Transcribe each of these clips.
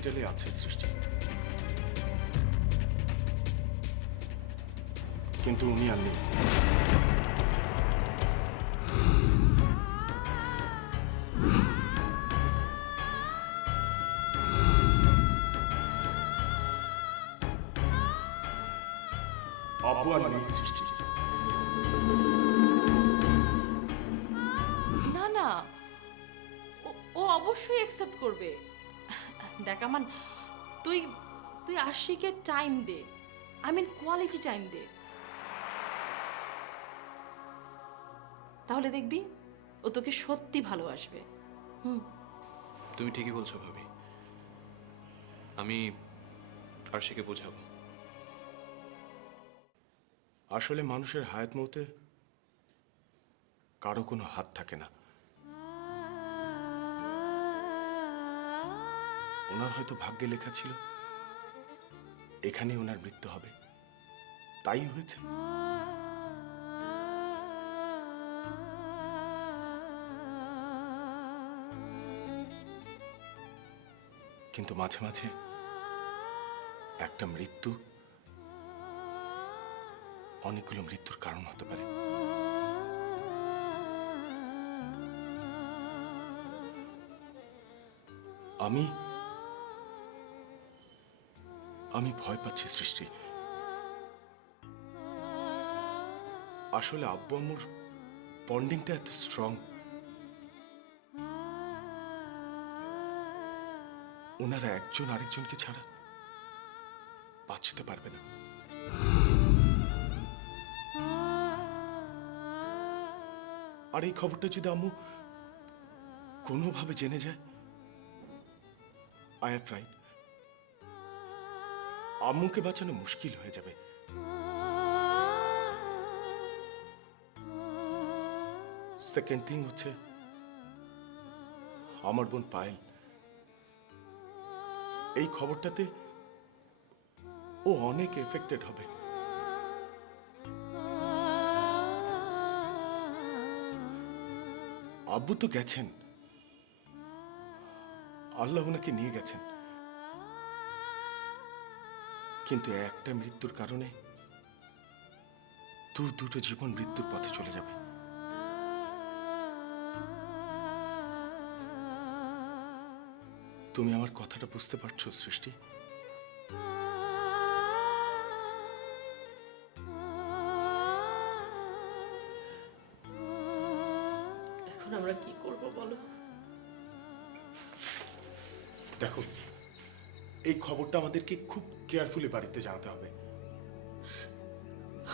হসপিটালে আছে সৃষ্টি। কিন্তু উনি আর নেই। না না। ও অবশ্যই অ্যাকসেপ্ট করবে। দেখ আমান, তুই তুই আশিকে টাইম দে। আই মিন কোয়ালিটি টাইম দে। তাহলে দেখবি, ও তোকে সত্যি ভালোবাসবে। হুম। তুমি ঠিকই বলছো ভাবি। আমি আরশিকে বোঝাবো। আসলে মানুষের হায়াত মতে কারও কোনো হাত থাকে না। ওনার হয়তো ভাগ্যে লেখা ছিল। এখানে ওনার মৃত্যু হবে। তাই হয়েছে। কিন্তু মাঝে মাঝে একটা মৃত্যু অনেকগুলো মৃত্যুর কারণ হতে পারে। আমি আমি ভয় পাচ্ছি, সৃষ্টি। আসলে আব্বু আম্মুর বন্ডিংটা এত স্ট্রং ওনারা একজন আরেকজনকে ছাড়া বাঁচতে পারবে না। আর এই খবরটা যদি আম্মু কোনোভাবে জেনে যায় আই হ্যাভ ট্রাইড আম্মুকে বাঁচানো মুশকিল হয়ে যাবে। সেকেন্ড থিং হচ্ছে, আমার বোন পায়েল। এই খবরটাতে ও অনেক এফেক্টেড হবে। আব্বু তো গেছেন। আল্লাহ ওনাকে নিয়ে গেছেন। কিন্তু একটা মৃত্যুর কারণে দু দুটো জীবন মৃত্যুর পথে চলে যাবে। তুমি আমার কথাটা বুঝতে পারছ, সৃষ্টি। এই খবরটা আমাদেরকে খুব কেয়ারফুলি বাড়িতে জানাতে হবে।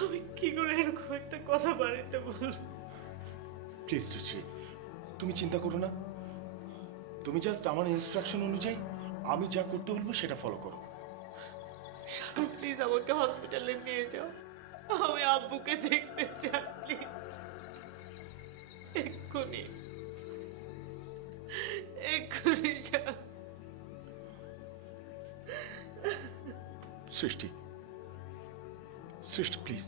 আমি কি করে এরকম একটা কথা বাড়িতে বলব? প্লিজ সৃষ্টি তুমি চিন্তা করো না। তুমি জাস্ট আমার ইনস্ট্রাকশন অনুযায়ী আমি যা করতে বলব সেটা ফলো করো। প্লিজ আমাকে হসপিটালে নিয়ে যাও। আমি আব্বুকে দেখতে চাই প্লিজ এক্ষুনি। এক্ষুনি যাও সৃষ্টি। সৃষ্টি প্লিজ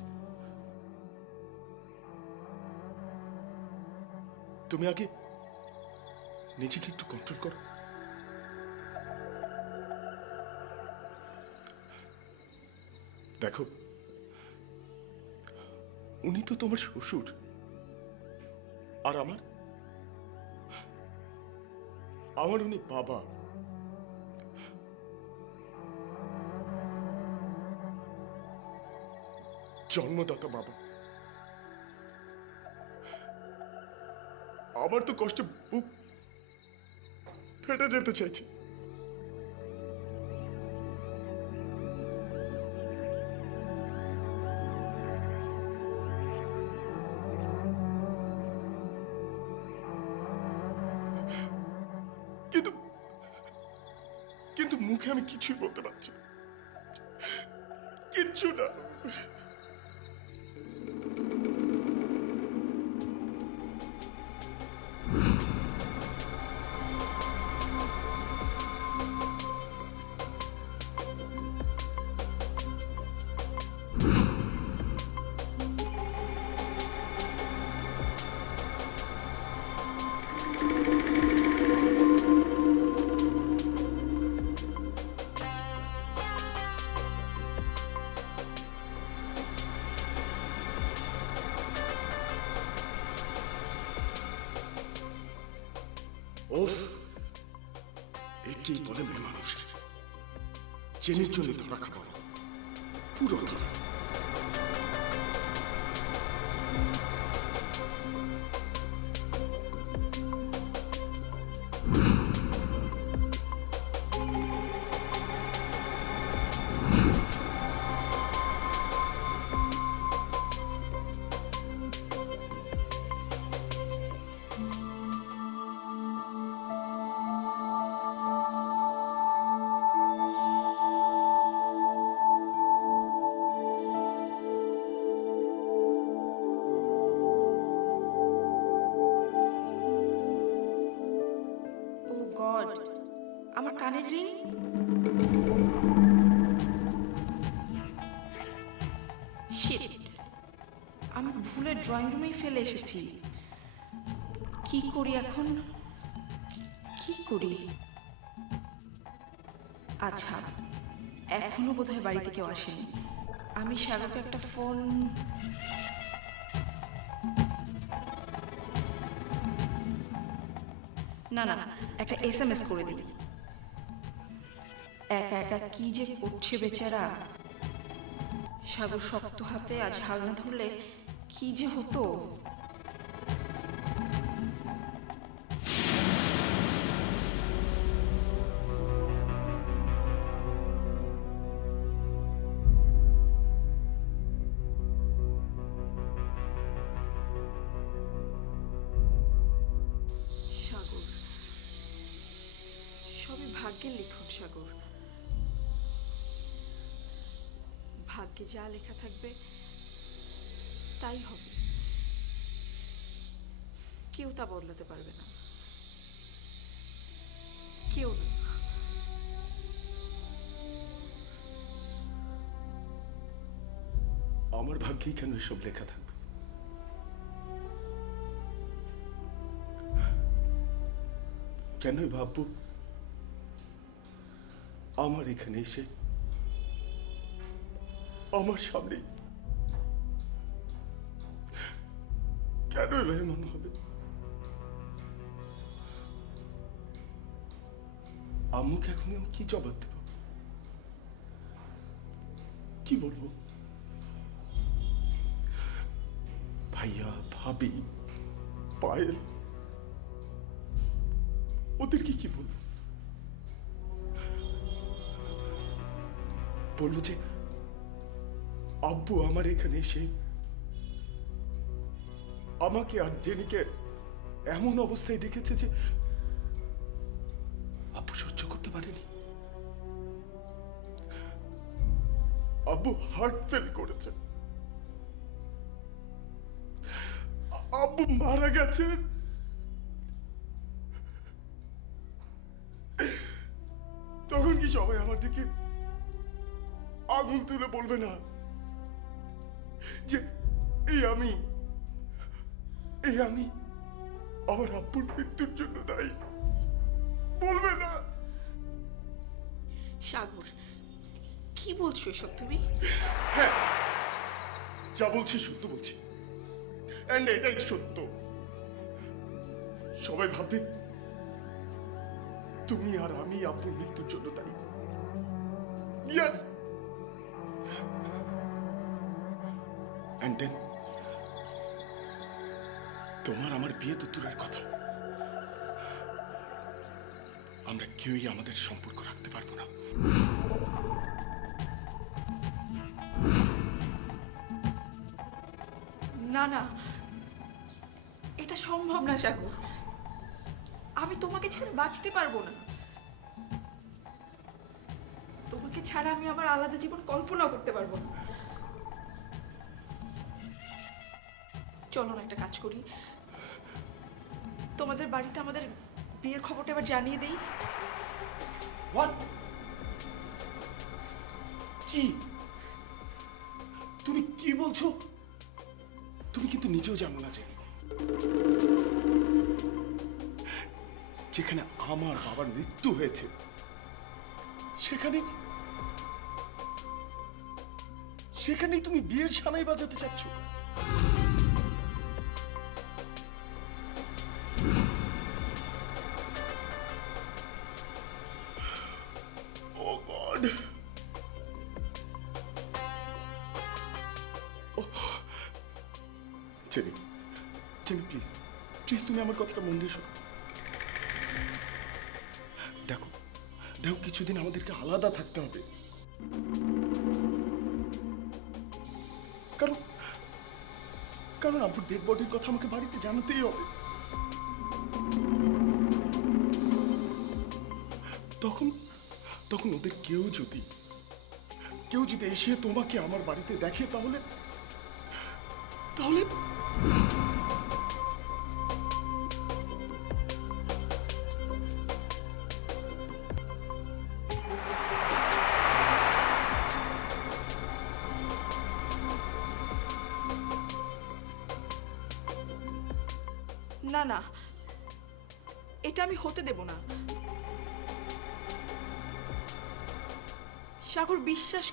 তুমি আগে নিজেকে একটু কন্ট্রোল করো। দেখো, উনি তো তোমার শ্বশুর। আর আমার? আমার উনি বাবা। জন্মদাতা বাবা আমার তো কষ্টে বুক ফেটে যেতে চাইছে। কিন্তু কিন্তু মুখে আমি কিছুই বলতে পারছি। কিচ্ছু না। চেনির জন্য ধরা খাব পুরো ধরা কানের শিট আমি ভুলে ড্রয়িং রুমেই ফেলে এসেছি। কি করি এখন? কি করি? আচ্ছা এখনও বোধহয় বাড়িতে কেউ আসেনি। আমি সাগরকে একটা ফোন না না, একটা এস এম এস করে দিই। একা একা কি যে করছে বেচারা। সাগর শক্ত হাতে আজ হাল না ধরলে কি যে হতো। ভাগ্যের লিখন সাগর। ভাগ্যে যা লেখা থাকবে, তাই হবে। কেউ তা বদলাতে পারবে না। কেউ না। আমার ভাগ্যেই কেন এসব লেখা থাকবে? কেন ভাববো? আমার এখানে এসে আমার সামনে। কেন এভাবে মনে হবে? আম্মুকে এখন আমি কি জবাব দেব? কি বলব? ভাইয়া, ভাবি, পায়েল, ওদেরকে কি বলব? বলব যে আব্বু আমার এখানে এসে আমাকে আর জেনিকে এমন অবস্থায় দেখেছে যে আব্বু সহ্য করতে পারেনি। আব্বু হার্ট ফেল করেছে। আব্বু মারা গেছে। তখন কি সবাই আমার দিকে আঙুল তুলে বলবে না? যে এই আমি এই আমি আমার আব্বুর মৃত্যুর জন্য দায়ী। বলবে না। সাগর কি বলছো এসব তুমি? যা বলছি সত্য বলছি। এন্ড এটাই সত্য। সবাই ভাববে তুমি আর আমি আব্বুর মৃত্যুর জন্য দায়ী। Yes. And then, তোমার আমার বিয়ে তো দূরের কথা। আমরা কেউই আমাদের সম্পর্ক রাখতে পারব না। না না, এটা সম্ভব না সাগর আমি তোমাকে ছাড়া বাঁচতে পারব না। তোমাকে ছাড়া আমি আমার আলাদা জীবন কল্পনা করতে পারব না। চলো না একটা কাজ করি। তোমাদের বাড়িতে আমাদের বিয়ের খবরটা এবার জানিয়ে দেই? কি? তুমি কি বলছো? তুমি কিন্তু নিজেও জানো না জেনি যেখানে আমার বাবার মৃত্যু হয়েছে, সেখানে সেখানেই তুমি বিয়ের সানাই বাজাতে চাচ্ছ? তুমি আমার কথাটা মন দিয়ে শোনো। দেখো দেখো, কিছুদিন আমাদেরকে আলাদা থাকতে হবে। কারণ কারণ আব্বুর ডেড বডির কথা আমাকে বাড়িতে জানাতেই হবে। তখন তখন ওদের কেউ যদি কেউ যদি এসে তোমাকে আমার বাড়িতে দেখে তাহলে তাহলে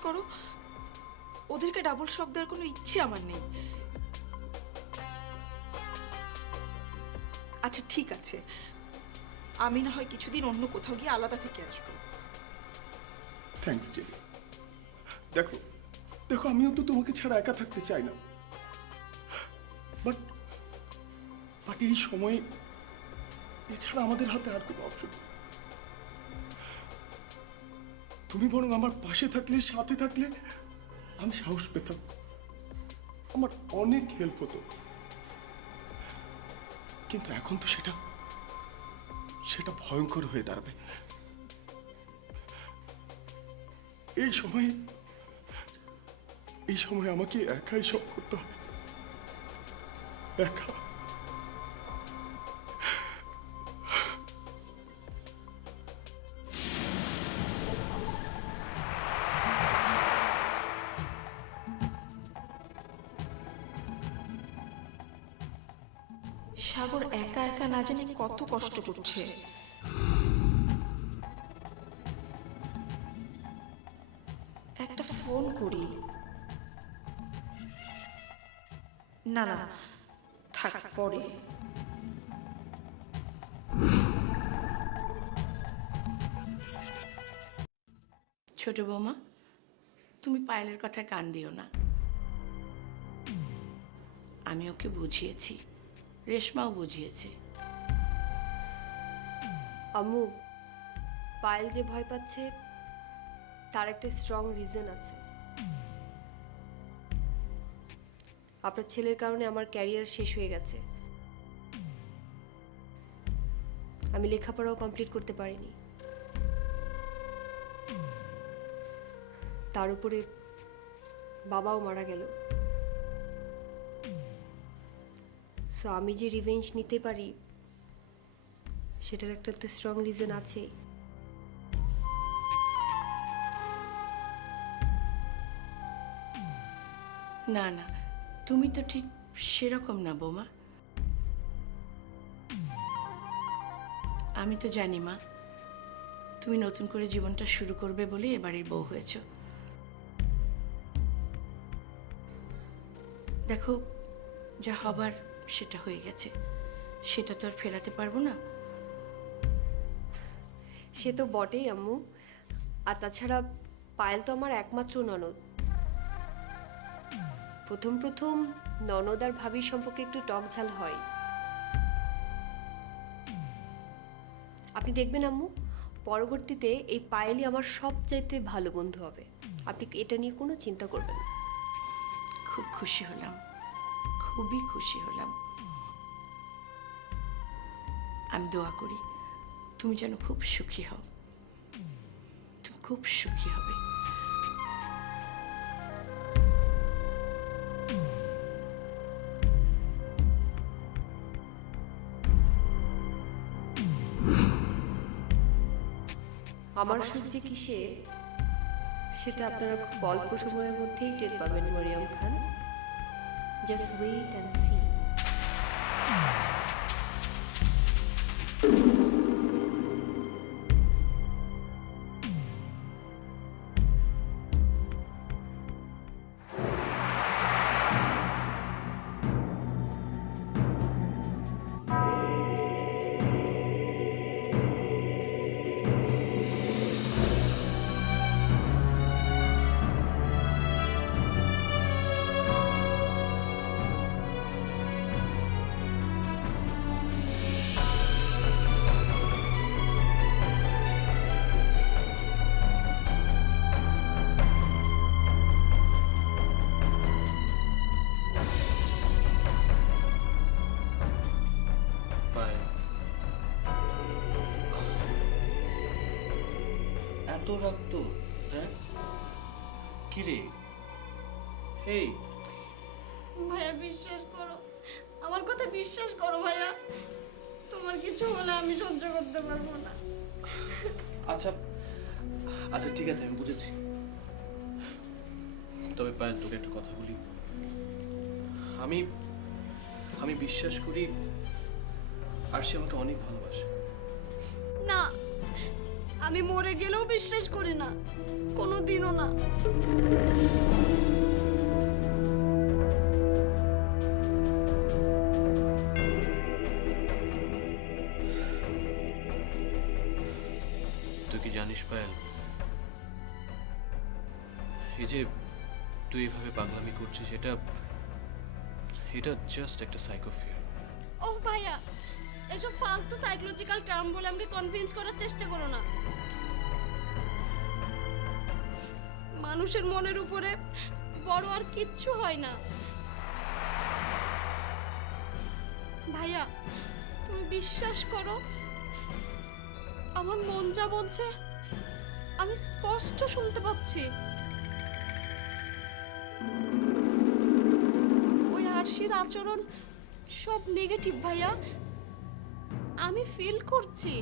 করো। ওদেরকে ডাবল শক দেওয়ার কোনো ইচ্ছে আমার নেই। আচ্ছা ঠিক আছে। আমি না হয় কিছুদিন অন্য কোথাও গিয়ে আলাদা থেকে আসব। থ্যাঙ্কস জেনি দেখো দেখো, আমিও তো তোমাকে ছাড়া একা থাকতে চাই না। বাট বাট এই সময়ে এছাড়া আমাদের হাতে আর কোনো অপশন তুমি বরং আমার পাশে থাকলে, সাথে থাকলে, আমি সাহস পেতাম। আমার অনেক হেল্প হতো। কিন্তু এখন তো সেটা সেটা ভয়ঙ্কর হয়ে দাঁড়াবে। এই সময়ে, এই সময় আমাকে একাই সব করতে হবে একা। কষ্ট করছে একটা ফোন করি। না না, থাক, পরে। ছোট বৌমা, তুমি পায়েলের কথায় কান দিও না। আমি ওকে বুঝিয়েছি, রেশমাও বুঝিয়েছে। আম্মু, পায়েল যে ভয় পাচ্ছে, তার একটা স্ট্রং রিজন আছে। আপনার ছেলের কারণে আমার ক্যারিয়ার শেষ হয়ে গেছে। আমি লেখাপড়াও কমপ্লিট করতে পারিনি। তার উপরে বাবাও মারা গেল। সো আমি যে রিভেঞ্জ নিতে পারি সেটার একটা তো স্ট্রং রিজন আছে না না, তুমি তো ঠিক সেরকম না, বৌমা। আমি তো জানি, মা, তুমি নতুন করে জীবনটা শুরু করবে বলে এবারের বউ হয়েছ। দেখো, যা হবার সেটা হয়ে গেছে। সেটা তো আর ফেরাতে পারব না। সে তো বটেই, আম্মু। আর তাছাড়া পায়েল তো আমার একমাত্র ননদ। প্রথম প্রথম ননদ আর ভাবির সম্পর্কে একটু টক ঝাল হয়। আপনি দেখবেন, আম্মু, পরবর্তীতে এই পায়েলই আমার সবচাইতে ভালো বন্ধু হবে। আপনি এটা নিয়ে কোনো চিন্তা করবেন না। খুব খুশি হলাম। খুবই খুশি হলাম। আমি দোয়া করি। তুমি যেন খুব সুখী হও। তুমি খুব সুখী হবে। আমার সূর্যে কিসে সেটা আপনারা খুব অল্প সময়ের মধ্যেই টের পাবেন, Mariyam Khan. Just wait and see এত রাখতো হ্যাঁ? কি রে এই ভাইয়া বিশ্বাস করো আমার কথা বিশ্বাস করো ভাইয়া। তোমার কিছু হলে আমি সহ্য করতে পারব না। আচ্ছা আচ্ছা ঠিক আছে আমি বুঝেছি। তবে পায়েল তোকে একটা কথা বলি। আমি আমি বিশ্বাস করি আর সে আমাকে অনেক ভালোবাসে। না আমি মরে গেলেও বিশ্বাস করি না কোনো দিনও না। তুই কি জানিস পায়েল? এই যে তুই এভাবে পাগলামি করছিস এটা এটা জাস্ট একটা সাইকোফিয়ার ও ভাইয়া এসব ফালতু সাইকোলজিক্যাল টার্ম বলে আমাকে কনভিন্স করার চেষ্টা করো না। মানুষের মনের উপরে বড় আর কিচ্ছু হয় না। ভাইয়া, তুমি বিশ্বাস করো, আমার মন যা বলছে, আমি স্পষ্ট শুনতে পাচ্ছি। ওই আরশির আচরণ সব নেগেটিভ ভাইয়া। আমি ফিল করছি।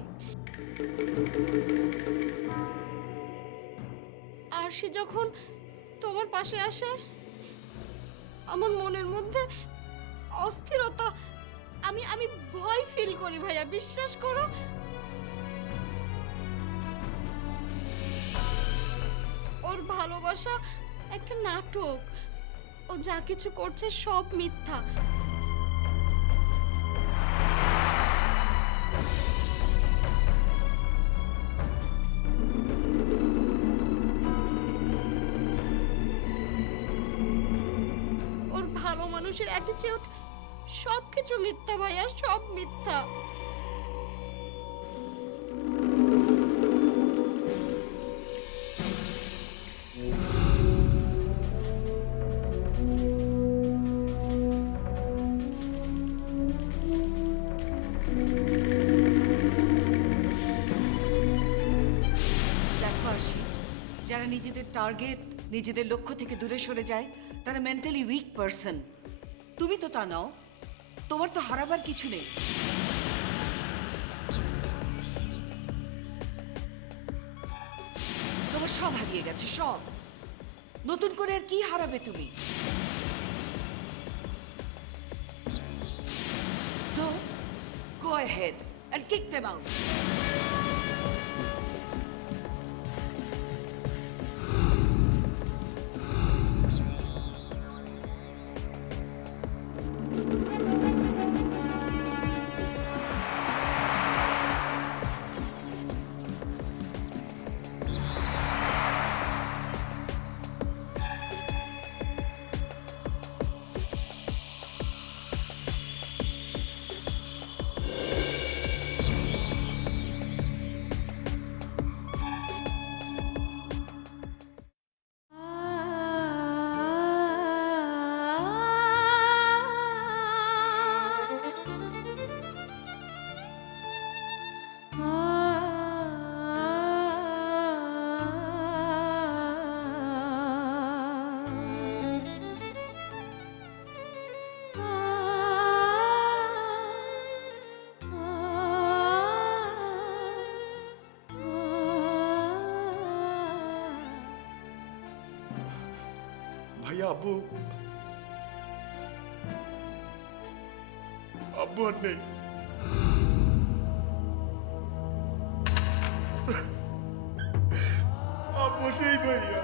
আরশি যখন তোমার পাশে আসে, আমার মনের মধ্যে অস্থিরতা, আমি আমি ভয় ফিল করি ভাইয়া, বিশ্বাস করো। ওর ভালোবাসা একটা নাটক। ও যা কিছু করছে সব মিথ্যা। মানুষের অ্যাটিটিউড সব কিছু মিথ্যা ভাইয়া, সব মিথ্যা। যারা নিজেদের টার্গেট নিজেদের লক্ষ্য থেকে দূরে সরে যায়, তারা মেন্টালি উইক পারসন তুমি তো তা নাও। তোমার তো হারাবার কিছু নেই। তোমার সব হারিয়ে গেছে সব। নতুন করে আর কি হারাবে তুমি? So, go ahead and kick them out. Kaya bu. Abone. Abone ya.